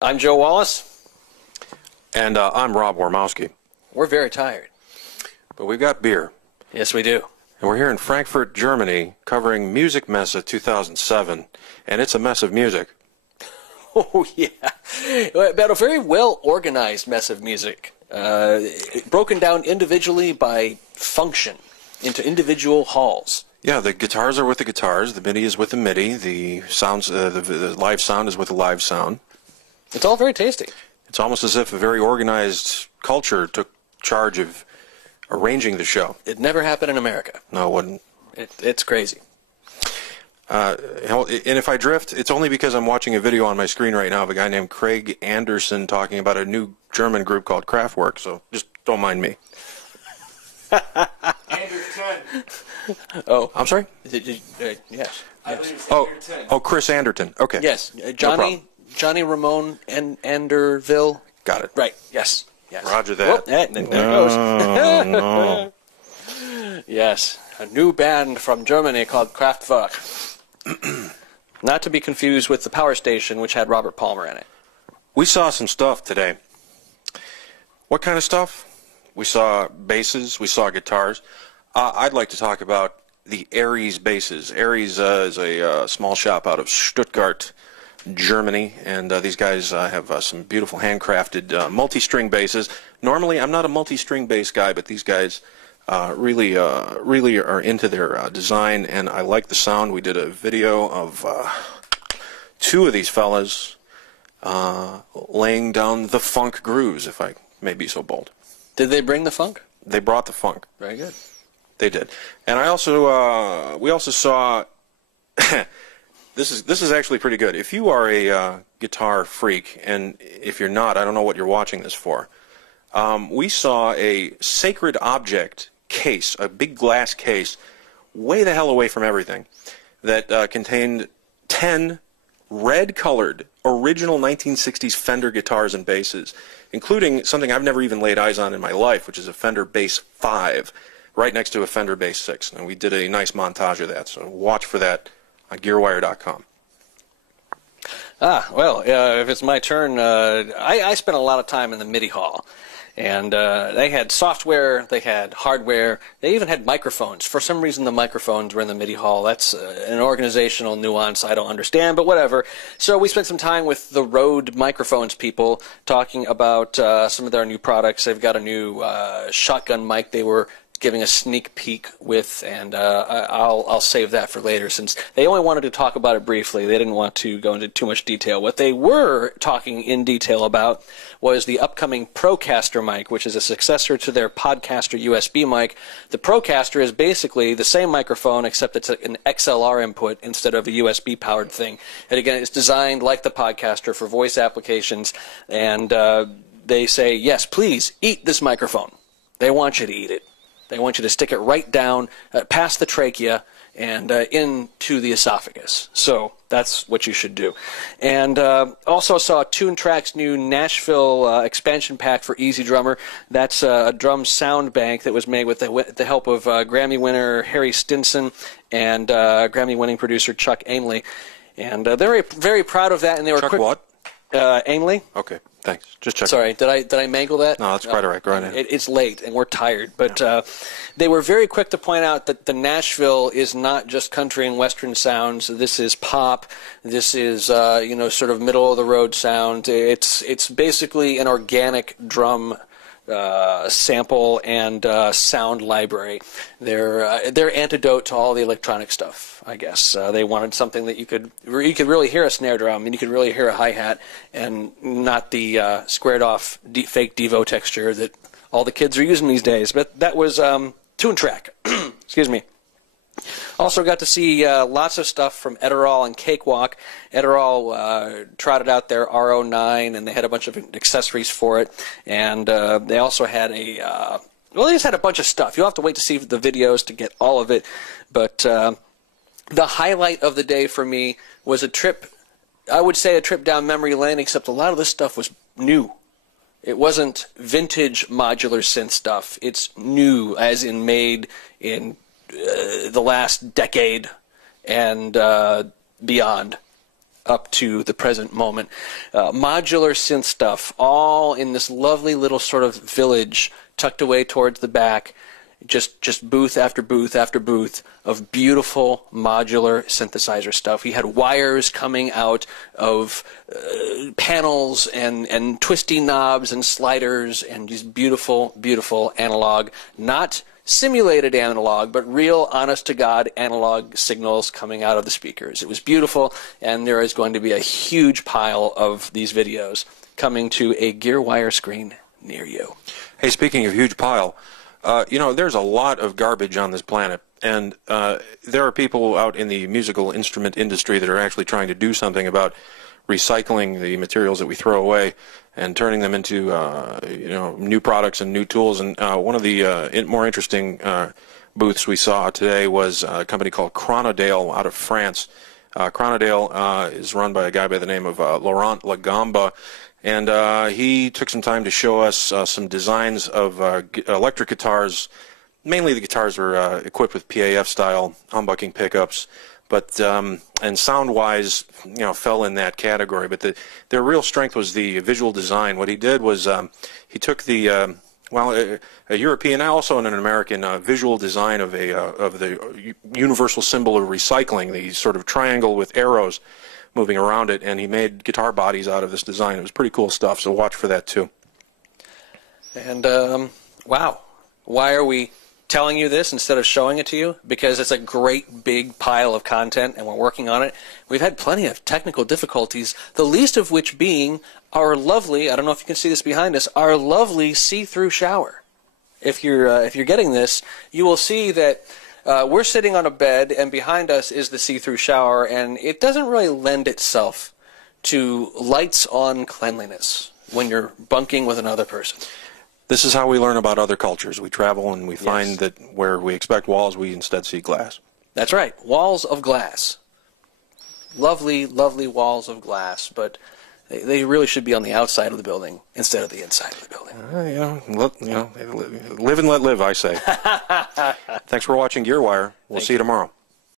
I'm Joe Wallace. And I'm Rob Wormowski. We're very tired. But we've got beer. Yes, we do. And we're here in Frankfurt, Germany, covering MusikMesse 2007. And it's a mess of music. Oh, yeah. About a very well-organized mess of music. Broken down individually by function into individual halls. Yeah, the guitars are with the guitars, the MIDI is with the MIDI, the sounds, the live sound is with the live sound. It's all very tasty. It's almost as if a very organized culture took charge of arranging the show. It never happened in America. No, it wouldn't. It's crazy. And if I drift, it's only because I'm watching a video on my screen right now of a guy named Craig Andreesen talking about a new German group called Kraftwerk, so just don't mind me. Anderton. Oh, I'm sorry? Yes. I believe it's Oh, Anderton. oh, Chris Anderton. Okay. Yes. No Johnny problem. Ramone and Anderville. Got it. Right. Yes. Yes. Roger that. There it goes. No. Yes. A new band from Germany called Kraftwerk. Not to be confused with the Power Station, which had Robert Palmer in it. We saw some stuff today. What kind of stuff? We saw basses, we saw guitars. I'd like to talk about the Aries basses. Aries is a small shop out of Stuttgart, Germany, and these guys have some beautiful handcrafted multi-string basses. Normally, I'm not a multi-string bass guy, but these guys really are into their design, and I like the sound. We did a video of two of these fellas laying down the funk grooves, if I may be so bold. Did they bring the funk? They brought the funk. Very good. They did, and I also we also saw. This is actually pretty good. If you are a guitar freak, and if you're not, I don't know what you're watching this for. We saw a sacred object case, a big glass case, way the hell away from everything, that contained 10 red-colored original 1960s Fender guitars and basses, including something I've never even laid eyes on in my life, which is a Fender Bass 5, right next to a Fender Bass 6. And we did a nice montage of that, so watch for that on Gearwire.com. Well, if it's my turn, I spent a lot of time in the MIDI hall. And they had software, they had hardware, they even had microphones. For some reason, the microphones were in the MIDI hall. That's an organizational nuance I don't understand, but whatever. So we spent some time with the Rode Microphones people talking about some of their new products. They've got a new shotgun mic they were giving a sneak peek with, and I'll save that for later since they only wanted to talk about it briefly. They didn't want to go into too much detail. What they were talking in detail about was the upcoming Procaster mic, which is a successor to their Podcaster USB mic. The Procaster is basically the same microphone, except it's an XLR input instead of a USB-powered thing. And again, it's designed like the Podcaster for voice applications, and they say, yes, please, eat this microphone. They want you to eat it. They want you to stick it right down past the trachea and into the esophagus. So that's what you should do. And also saw TuneTrack's new Nashville expansion pack for Easy Drummer. That's a drum sound bank that was made with the help of Grammy winner Harry Stinson and Grammy-winning producer Chuck Ainley. And they're very, very proud of that. And they were Chuck quick. what? Ainley. Okay, thanks. Just checking. Sorry, did I mangle that? No, that's quite all right. Go right ahead. It's late and we're tired, but they were very quick to point out that the Nashville is not just country and western sounds. This is pop. This is sort of middle of the road sound. It's basically an organic drum sample and sound library. They're antidote to all the electronic stuff, I guess. They wanted something that you could really hear a snare drum and you could really hear a hi-hat and not the squared off fake Devo texture that all the kids are using these days. But that was TuneTrack. Excuse me. Also got to see lots of stuff from Edirol and Cakewalk. Edirol trotted out their RO9, and they had a bunch of accessories for it. And they also had they just had a bunch of stuff. You'll have to wait to see the videos to get all of it. But the highlight of the day for me was a trip, I would say a trip down memory lane, except a lot of this stuff was new. It wasn't vintage modular synth stuff. It's new, as in made in the last decade and beyond. up to the present moment. Modular synth stuff, all in this lovely little sort of village tucked away towards the back. Just booth after booth after booth of beautiful modular synthesizer stuff. We had wires coming out of panels and twisty knobs and sliders and just beautiful, beautiful analog, not simulated analog, but real, honest-to-God analog signals coming out of the speakers. It was beautiful, and there is going to be a huge pile of these videos coming to a Gearwire screen near you. Hey, speaking of huge pile, you know, there's a lot of garbage on this planet, and there are people out in the musical instrument industry that are actually trying to do something about recycling the materials that we throw away and turning them into you know, new products and new tools. And one of the more interesting booths we saw today was a company called Kronodale out of France. Kronodale is run by a guy by the name of Laurent Lagamba, and he took some time to show us some designs of electric guitars. Mainly the guitars were equipped with PAF-style humbucking pickups, but and sound-wise, you know, fell in that category. But their real strength was the visual design. What he did was he took the well, a European, also an American visual design of the universal symbol of recycling, the sort of triangle with arrows moving around it, and he made guitar bodies out of this design. It was pretty cool stuff, so watch for that too. And wow, why are we telling you this instead of showing it to you? Because it's a great big pile of content and we're working on it. We've had plenty of technical difficulties, the least of which being our lovely, I don't know if you can see this behind us, our lovely see-through shower. If you're getting this, you will see that we're sitting on a bed and behind us is the see-through shower, and it doesn't really lend itself to lights-on cleanliness when you're bunking with another person. This is how we learn about other cultures. We travel and we find that where we expect walls, we instead see glass. That's right. Walls of glass. Lovely, lovely walls of glass, but they really should be on the outside of the building instead of the inside of the building. Live and let live, I say. Thanks for watching Gearwire. We'll see you tomorrow.